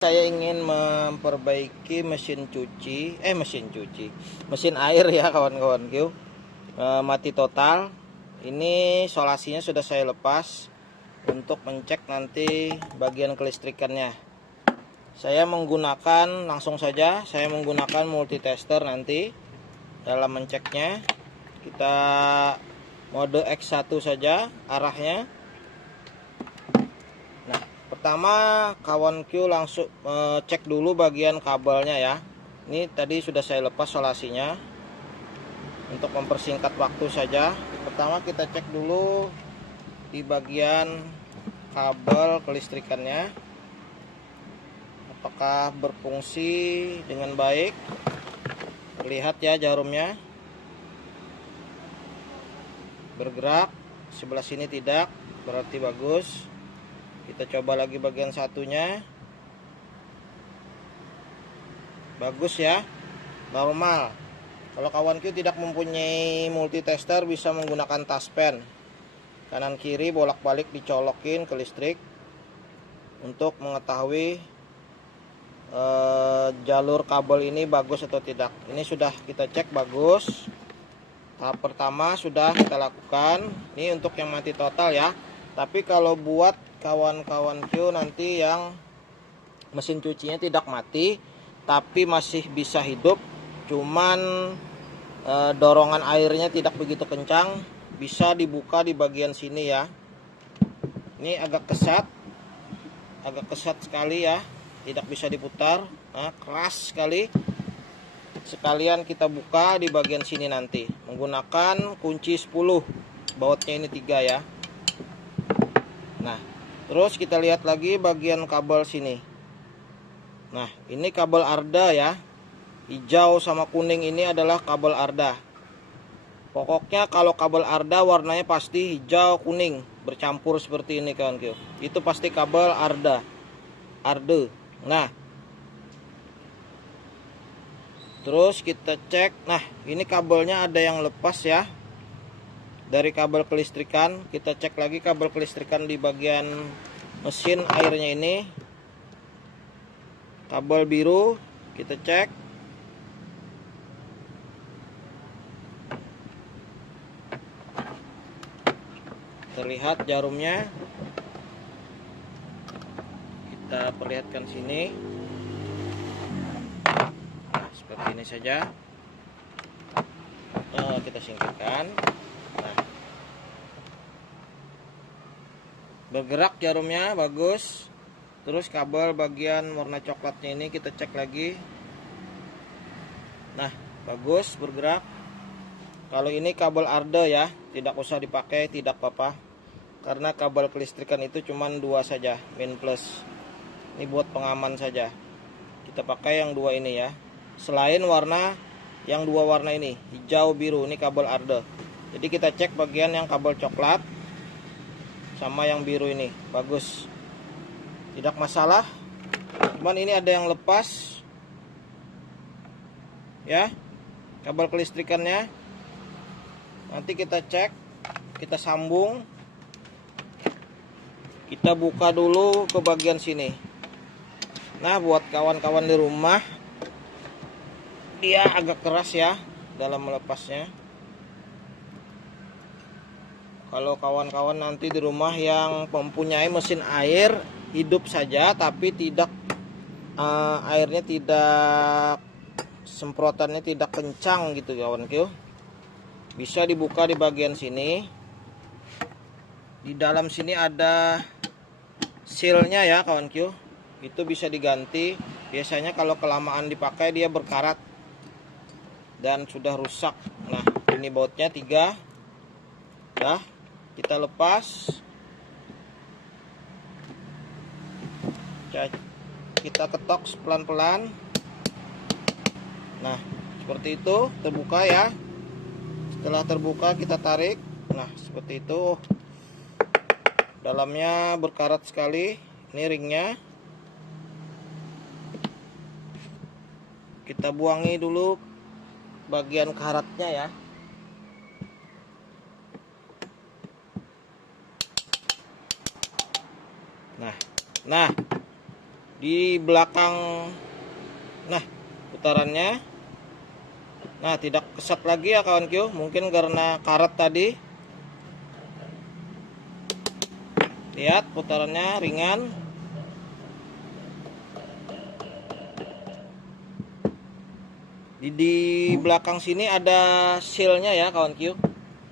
Saya ingin memperbaiki mesin air ya kawan-kawan. Mati total. Ini solasinya sudah saya lepas untuk mencek nanti bagian kelistrikannya. Saya menggunakan multitester nanti dalam menceknya. Kita mode X1 saja arahnya. Nah, pertama kawan langsung cek dulu bagian kabelnya ya. Ini tadi sudah saya lepas solasinya untuk mempersingkat waktu saja. Pertama kita cek dulu di bagian kabel kelistrikannya, apakah berfungsi dengan baik. Lihat ya, jarumnya bergerak, sebelah sini tidak, berarti bagus. Kita coba lagi bagian satunya. Bagus ya, normal. Kalau kawan tidak mempunyai multitester, bisa menggunakan taspen. Kanan kiri bolak-balik dicolokin ke listrik untuk mengetahui jalur kabel ini bagus atau tidak. Ini sudah kita cek bagus. Tahap pertama sudah kita lakukan. Ini untuk yang mati total ya. Tapi kalau buat kawan-kawan nanti yang mesin cucinya tidak mati tapi masih bisa hidup, cuman dorongan airnya tidak begitu kencang, bisa dibuka di bagian sini ya. Ini agak kesat sekali ya, tidak bisa diputar. Nah, keras sekali. Sekalian kita buka di bagian sini nanti menggunakan kunci 10. Bautnya ini 3 ya. Nah, terus kita lihat lagi bagian kabel sini. Nah, ini kabel Arda ya. Hijau sama kuning ini adalah kabel Arda. Pokoknya kalau kabel Arda warnanya pasti hijau kuning bercampur seperti ini kawan. Itu pasti kabel Arda. Nah, terus kita cek. Nah, ini kabelnya ada yang lepas ya. Dari kabel kelistrikan, kita cek lagi kabel kelistrikan di bagian mesin airnya ini. Kabel biru kita cek. Terlihat jarumnya. Kita perlihatkan sini. Nah, seperti ini saja. Kita singkirkan. Nah, bergerak jarumnya, bagus. Terus kabel bagian warna coklatnya ini kita cek lagi. Nah, bagus, bergerak. Kalau ini kabel Arda ya, tidak usah dipakai, tidak apa-apa. Karena kabel kelistrikan itu cuma 2 saja, min plus. Ini buat pengaman saja. Kita pakai yang 2 ini ya. Selain warna yang 2 warna ini, hijau biru, ini kabel Arda. Jadi kita cek bagian yang kabel coklat sama yang biru ini, bagus. Tidak masalah. Cuman ini ada yang lepas ya, kabel kelistrikannya. Nanti kita cek, kita sambung, kita buka dulu ke bagian sini. Nah, buat kawan-kawan di rumah, dia agak keras ya dalam melepasnya. Kalau kawan-kawan nanti di rumah yang mempunyai mesin air hidup saja, tapi tidak airnya tidak, semprotannya tidak kencang gitu kawan, bisa dibuka di bagian sini. Di dalam sini ada sealnya ya kawan, itu bisa diganti. Biasanya kalau kelamaan dipakai dia berkarat dan sudah rusak. Nah, ini bautnya 3 ya. Kita lepas, kita ketok pelan-pelan. Nah, seperti itu, terbuka ya. Setelah terbuka kita tarik. Nah, seperti itu. Dalamnya berkarat sekali. Ini ringnya. Kita buangi dulu bagian karatnya ya. Nah, di belakang. Nah, putarannya. Nah, tidak kesat lagi ya kawan-Q, mungkin karena karet tadi. Lihat putarannya ringan. Di belakang sini ada sealnya ya kawan-Q.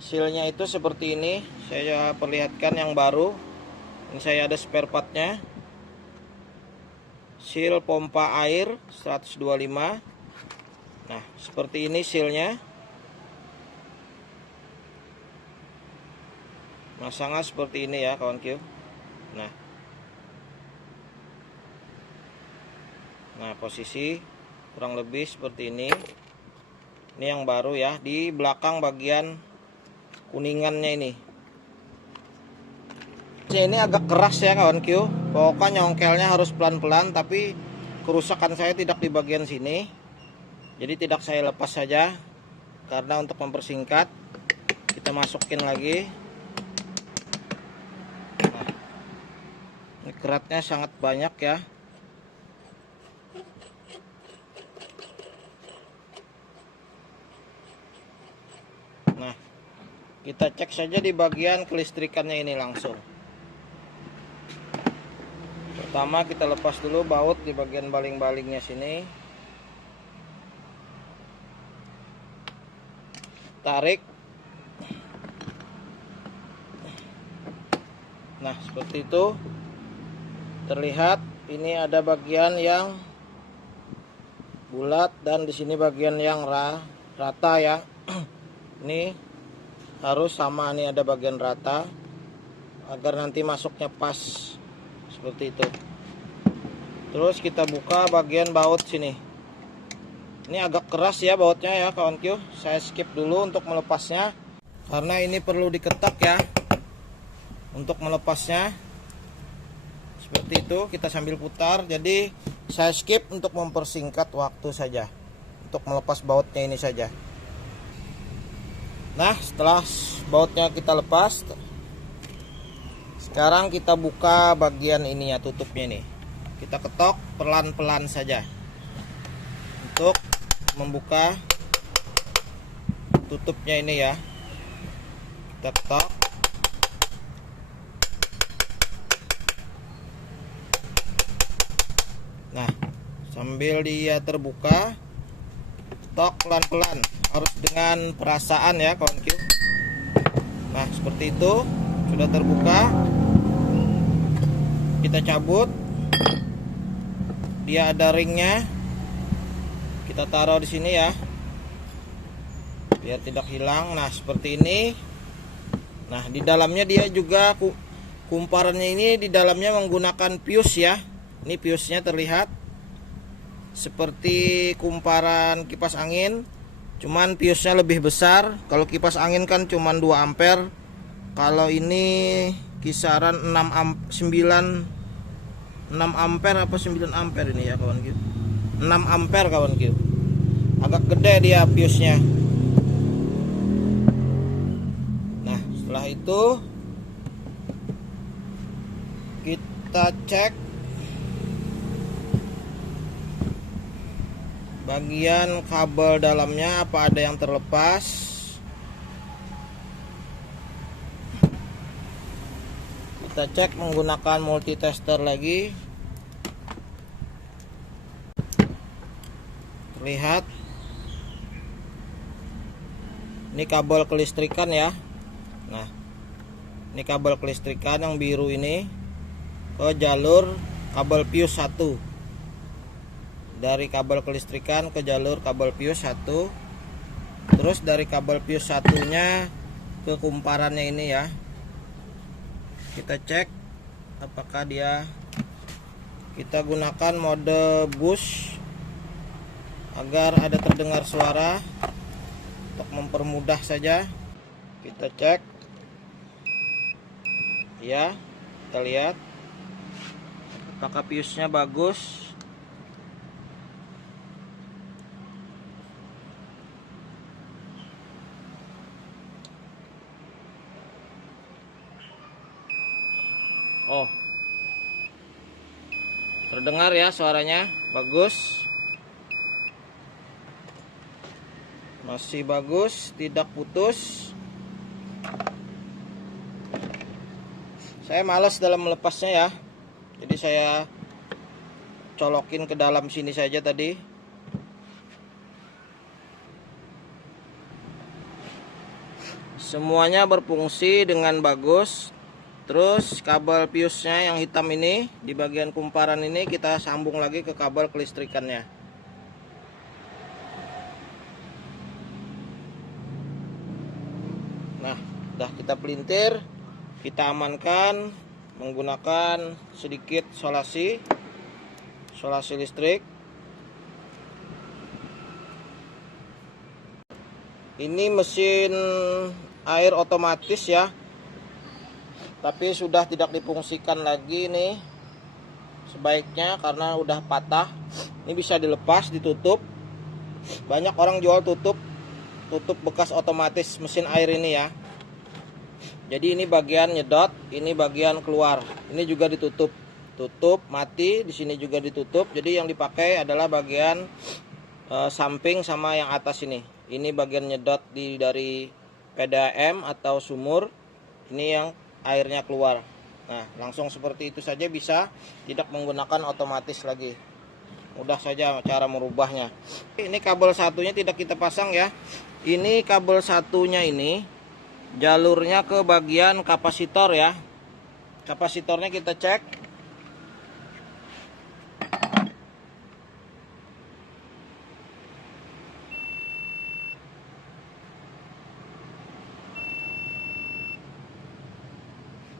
Sealnya itu seperti ini. Saya perlihatkan yang baru. Ini saya ada spare partnya. Seal pompa air 125. Nah, seperti ini sealnya. Masangnya seperti ini ya kawan-Q. Nah, posisi kurang lebih seperti ini. Ini yang baru ya, di belakang bagian kuningannya ini. Ini agak keras ya kawan Q. Pokoknya nyongkelnya harus pelan-pelan, tapi kerusakan saya tidak di bagian sini. Jadi tidak saya lepas saja, karena untuk mempersingkat kita masukin lagi. Nah, ini keratnya sangat banyak ya. Nah, kita cek saja di bagian kelistrikannya ini langsung. Pertama kita lepas dulu baut di bagian baling-balingnya sini. Tarik. Nah, seperti itu. Terlihat ini ada bagian yang bulat dan di sini bagian yang rata ya. Ini harus sama, nih ada bagian rata agar nanti masuknya pas seperti itu. Terus kita buka bagian baut sini. Ini agak keras ya bautnya ya kawan Q. Saya skip dulu untuk melepasnya karena ini perlu diketak ya untuk melepasnya. Seperti itu, kita sambil putar. Jadi saya skip untuk mempersingkat waktu saja untuk melepas bautnya ini saja. Nah, setelah bautnya kita lepas, sekarang kita buka bagian ini ya, tutupnya ini. Kita ketok pelan-pelan saja untuk membuka tutupnya ini ya. Kita ketok. Nah, sambil dia terbuka, ketok pelan-pelan, harus dengan perasaan ya kawan Q. Nah, seperti itu, sudah terbuka. Kita cabut. Dia ada ringnya. Kita taruh di sini ya, biar tidak hilang. Nah, seperti ini. Nah, di dalamnya dia juga kumparannya ini di dalamnya menggunakan fuse ya. Ini fuse-nya terlihat seperti kumparan kipas angin, cuman fuse-nya lebih besar. Kalau kipas angin kan cuman 2 ampere. Kalau ini kisaran 6 ampere apa 9 ampere ini ya kawan Q. 6 ampere kawan Q. Agak gede dia fuse-nya. Nah, setelah itu kita cek bagian kabel dalamnya apa ada yang terlepas. Kita cek menggunakan multitester lagi. Terlihat ini kabel kelistrikan ya. Nah, ini kabel kelistrikan yang biru ini ke jalur kabel fuse 1. Dari kabel kelistrikan ke jalur kabel fuse 1. Terus dari kabel fuse 1-nya ke kumparannya ini ya. Kita cek apakah dia. Kita gunakan mode boost agar ada terdengar suara. Untuk mempermudah saja, kita cek ya. Kita lihat apakah fuse-nya bagus. Oh, Terdengar ya suaranya, bagus. Masih bagus, tidak putus. Saya malas dalam melepasnya ya. Jadi saya colokin ke dalam sini saja tadi. Semuanya berfungsi dengan bagus. Terus kabel fuse-nya yang hitam ini di bagian kumparan ini kita sambung lagi ke kabel kelistrikannya. Nah, udah kita pelintir, kita amankan menggunakan sedikit solasi listrik. Ini mesin air otomatis ya. Tapi sudah tidak difungsikan lagi nih. Sebaiknya karena udah patah. Ini bisa dilepas, ditutup. Banyak orang jual tutup bekas otomatis mesin air ini ya. Jadi ini bagian nyedot, ini bagian keluar. Ini juga ditutup. Tutup mati, di sini juga ditutup. Jadi yang dipakai adalah bagian samping sama yang atas ini. Ini bagian nyedot dari PDAM atau sumur. Ini yang airnya keluar. Nah, langsung seperti itu saja bisa, tidak menggunakan otomatis lagi. Mudah saja cara merubahnya. Ini kabel satunya tidak kita pasang ya. Ini kabel satunya ini jalurnya ke bagian kapasitor ya. Kapasitornya kita cek.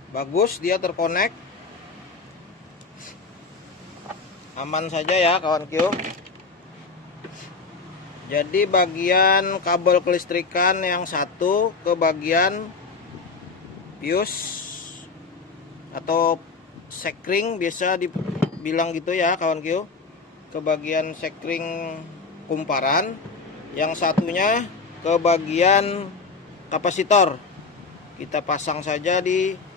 Bagus, dia terkonek. Aman saja ya kawan Q. Jadi bagian kabel kelistrikan yang satu ke bagian fuse atau sekring, biasa dibilang gitu ya kawan Q. Ke bagian sekring kumparan. Yang satunya ke bagian kapasitor. Kita pasang saja di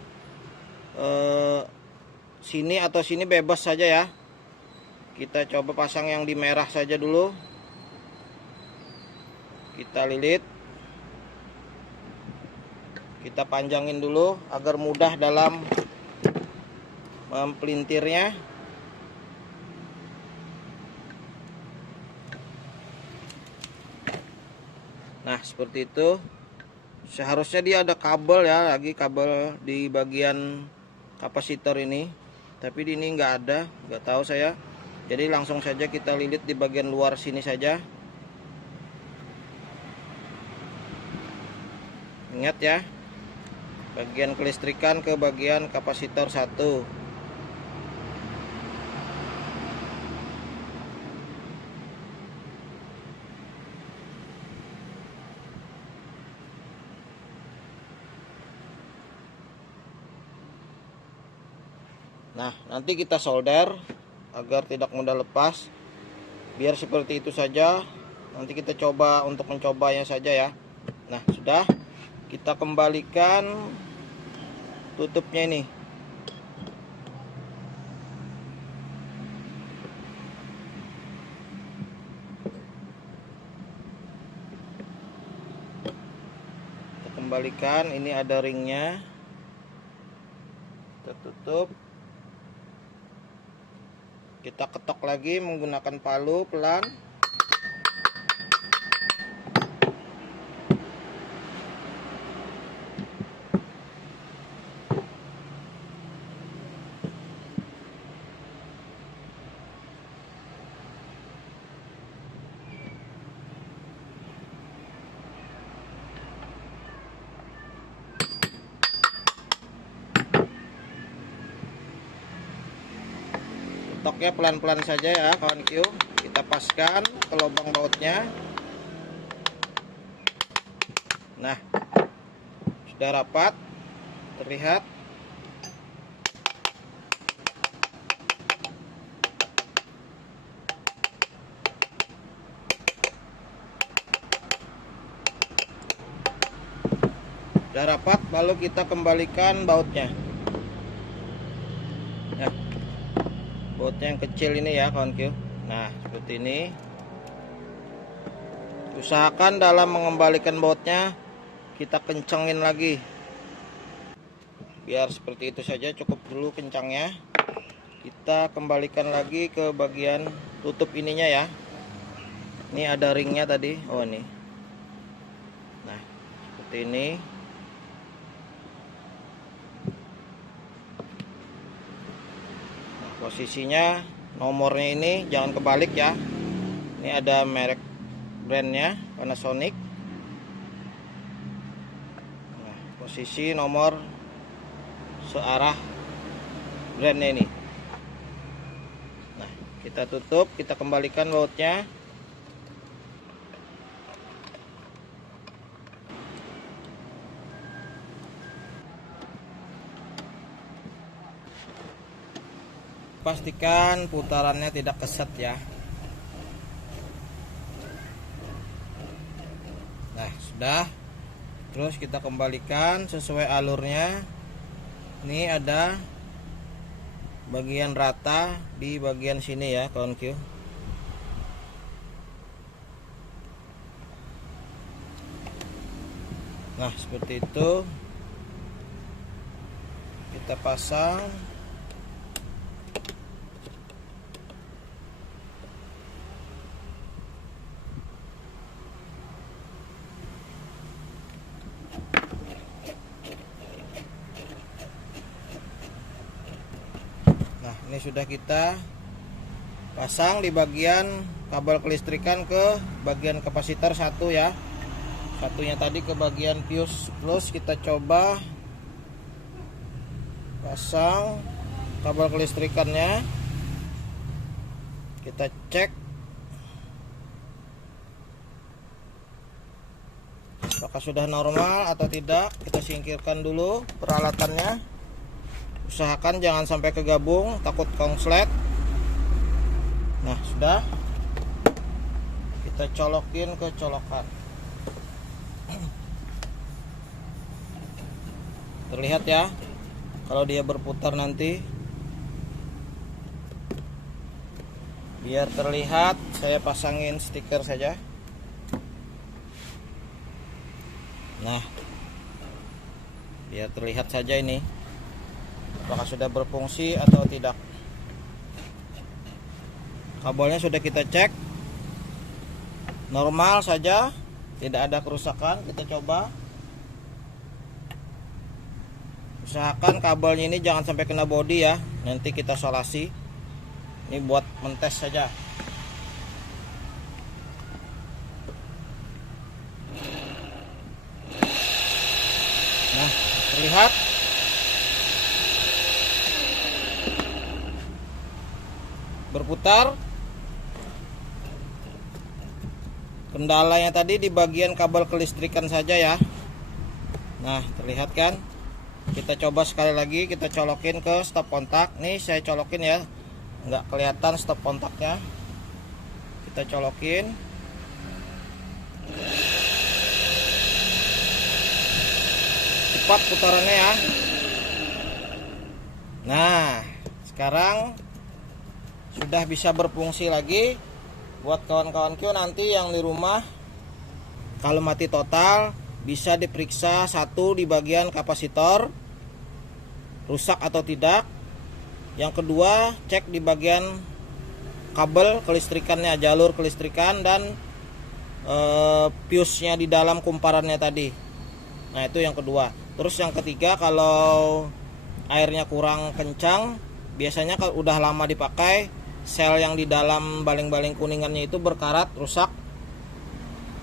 sini atau sini, bebas saja ya. Kita coba pasang yang di merah saja dulu. Kita lilit, kita panjangin dulu agar mudah dalam mempelintirnya. Nah seperti itu. Seharusnya dia ada kabel ya, lagi kabel di bagian kapasitor ini, tapi di ini nggak ada, nggak tahu saya. Jadi langsung saja kita lilit di bagian luar sini saja. Ingat ya, bagian kelistrikan ke bagian kapasitor satu. Nah, nanti kita solder agar tidak mudah lepas. Biar seperti itu saja. Nanti kita coba untuk mencobanya saja ya. Nah, sudah. Kita kembalikan tutupnya ini. Kita kembalikan, ini ada ringnya. Kita tutup. Kita ketok lagi menggunakan palu pelan. Ketoknya pelan-pelan saja ya kawan Q. Kita paskan ke lubang bautnya. Nah, sudah rapat, terlihat. Sudah rapat, lalu kita kembalikan bautnya. Nah, bautnya yang kecil ini ya kawan-kawan. Nah seperti ini. Usahakan dalam mengembalikan bautnya kita kencengin lagi, biar seperti itu saja, cukup dulu kencangnya. Kita kembalikan lagi ke bagian tutup ininya ya. Ini ada ringnya tadi. Oh ini. Nah seperti ini. Nah, posisinya nomornya ini jangan kebalik ya. Ini ada merek brandnya Panasonic. Nah, posisi nomor searah brandnya ini. Nah kita tutup, kita kembalikan bautnya. Pastikan putarannya tidak keset ya. Nah sudah. Terus kita kembalikan sesuai alurnya. Ini ada bagian rata di bagian sini ya kawan-kawan. Nah seperti itu. Kita pasang. Nah ini sudah kita pasang di bagian kabel kelistrikan ke bagian kapasitor satu ya. Satunya tadi ke bagian fuse plus. Kita coba pasang kabel kelistrikannya. Kita cek apakah sudah normal atau tidak. Kita singkirkan dulu peralatannya. Usahakan jangan sampai kegabung, takut konslet. Nah sudah. Kita colokin ke colokan. Terlihat ya kalau dia berputar nanti. Biar terlihat saya pasangin stiker saja. Nah biar terlihat saja ini apakah sudah berfungsi atau tidak. Kabelnya sudah kita cek normal saja, tidak ada kerusakan. Kita coba. Usahakan kabelnya ini jangan sampai kena bodi ya. Nanti kita solasi. Ini buat mentes saja. Nah terlihat berputar. Kendalanya tadi di bagian kabel kelistrikan saja ya. Nah terlihat kan. Kita coba sekali lagi, kita colokin ke stop kontak. Nih saya colokin ya, nggak kelihatan stop kontaknya. Kita colokin. Cepat putarannya ya. Nah sekarang sudah bisa berfungsi lagi. Buat kawan-kawanku nanti yang di rumah, kalau mati total bisa diperiksa satu di bagian kapasitor rusak atau tidak. Yang kedua cek di bagian kabel kelistrikannya, jalur kelistrikan dan fuse-nya di dalam kumparannya tadi. Nah itu yang kedua. Terus yang ketiga, kalau airnya kurang kencang, biasanya kalau udah lama dipakai, sel yang di dalam baling-baling kuningannya itu berkarat, rusak.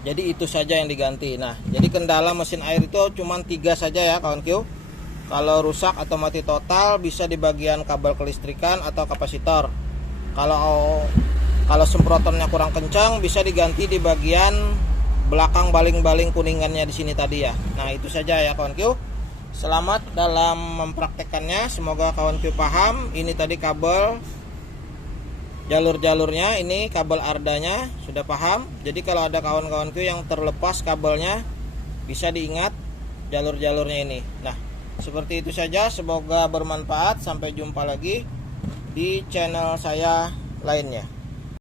Jadi itu saja yang diganti. Nah jadi kendala mesin air itu cuma 3 saja ya kawan-kawan. Kalau rusak atau mati total bisa di bagian kabel kelistrikan atau kapasitor. Kalau semprotannya kurang kencang bisa diganti di bagian belakang baling-baling kuningannya di sini tadi ya. Nah itu saja ya kawan-kawan. Selamat dalam mempraktekannya. Semoga kawan-kawan paham. Ini tadi kabel jalur-jalurnya, ini kabel ardanya sudah paham. Jadi kalau ada kawan-kawanku yang terlepas kabelnya, bisa diingat jalur-jalurnya ini. Nah seperti itu saja, semoga bermanfaat. Sampai jumpa lagi di channel saya lainnya.